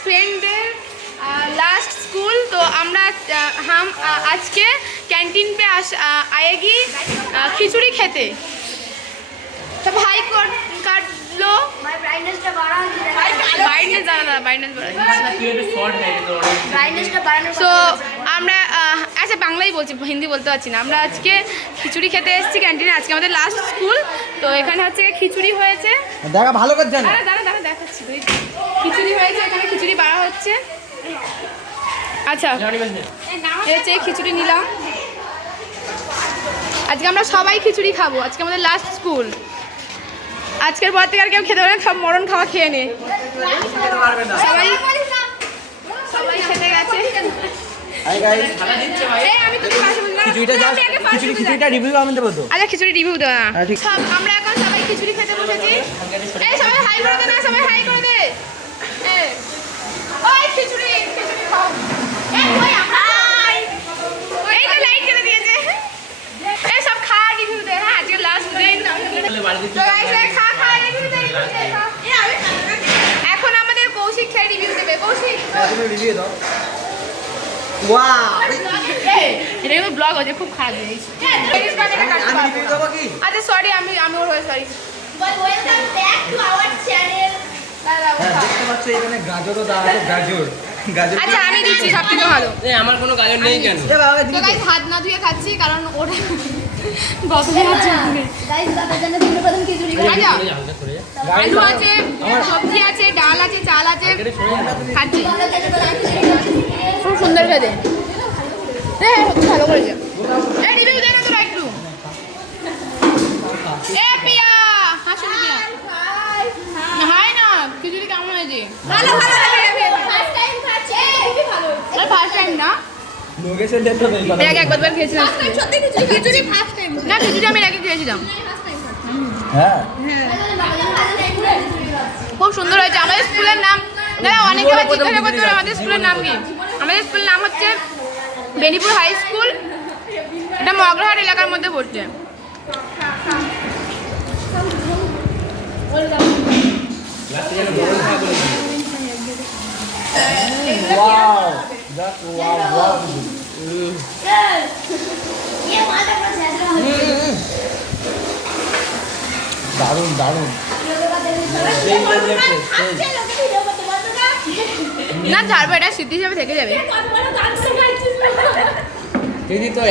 friend last school तो हम आज के कैंटीन पे आएगी खिचड़ी खेते तो भाई काट लो ब्राइटनेस सो আমরা আচ্ছা বাংলাই বলছি হিন্দি বলতে পারছি না আমরা আজকে খিচুড়ি খেতে এসেছি ক্যান্টিনে আজকে আমাদের লাস্ট স্কুল তো এখানে হচ্ছে খিচুড়ি হয়েছে দেখা ভালো করে জানো দাঁড়া দেখাচ্ছি তুই খিচুড়ি হয়েছে এখানে খিচুড়ি বাড়া হচ্ছে আচ্ছা এই হচ্ছে খিচুড়ি নিলাম আজকে আমরা সবাই খিচুড়ি খাবো আজকে আমাদের লাস্ট স্কুল আজকের পর থেকে আর কেউ খেতে পারে না সব মরণ খাওয়া খেয়ে নে সবাই খেতে গেছে হাই গাইস এই আমি তোকে পাশে বললাম খিচুড়িটা রিভিউ আমি দেব তো আচ্ছা খিচুড়ি রিভিউ দাও না সব আমরা এখন সবাই খিচুড়ি খেতে বসেছি এই সবাই হাই করে দে না সবাই হাই করে দে এই ওই খিচুড়ি খাও এই কই আমরা এই তো লাইট জ্বলে দিয়েছে এই সব খা রিভিউ দে হ্যাঁ আজকে লাস্ট দিন তো গাইস খা রিভিউ দে এখন আমাদের কৌশিক খেয়ে রিভিউ দেবে কৌশিক তুমি রিভিউ দাও ওয়াও এটা কিন্তু ব্লগ হচ্ছে খুব খারাপ জিনিস আমি রিভিউ দেব কি আচ্ছা সরি আমি ওর হয়ে sorry welcome back to our channel দেখতে পাচ্ছ এখানে গাজরও দেওয়া আছে গাজর আচ্ছা আমি দিচ্ছি সবথেকে ভালো আমার কোনো গাজর নেই কেন এ বাবা তো গাইস হাত না ধুয়ে খাচ্ছি কারণ ওটা গতদিন আছে গাইস দাদার জন্য তোমরা প্রথম খিচুড়ি আচ্ছা আলু আছে সবজি আছে ডাল আছে চাল আছে খাচ্ছি খুব সুন্দর খেতে হ্যাঁ ভালো করেছে এই রিভিউ দে না তোরা একটু এ পিয়া হাসি পিয়া হাই না খিচুড়ি কেমন হয়েছে ভালো ফার্স্ট টাইম খাচ্ছি খুবই ভালো আর ফার্স্ট টাইম না লোকেশন দেখতে হবে এর আগে একবার খেয়েছিলাম সত্যি খিচুড়ি ফার্স্ট টাইম না খিচুড়ি আমি এর আগে খেয়েছিলাম হ্যাঁ খুব সুন্দর হয়েছে আমাদের স্কুলের নাম দাদা অনেকে আবার জিজ্ঞাসা করতে পারে আমাদের স্কুলের নাম কি আমাদের স্কুলের নাম হচ্ছে বেনিপুর হাই স্কুল এটা মগরাহাট এলাকার মধ্যে পড়ছে ওয়াও দ্যাট ওয়াও ये मालटा पर ऐसा দারুন দারুন अच्छे लोग वीडियो करते বলতো না ছাড়বো এটা স্মৃতি হিসাবে থেকে যাবে কত বড় গান শোনাচ্ছিস দিদি তো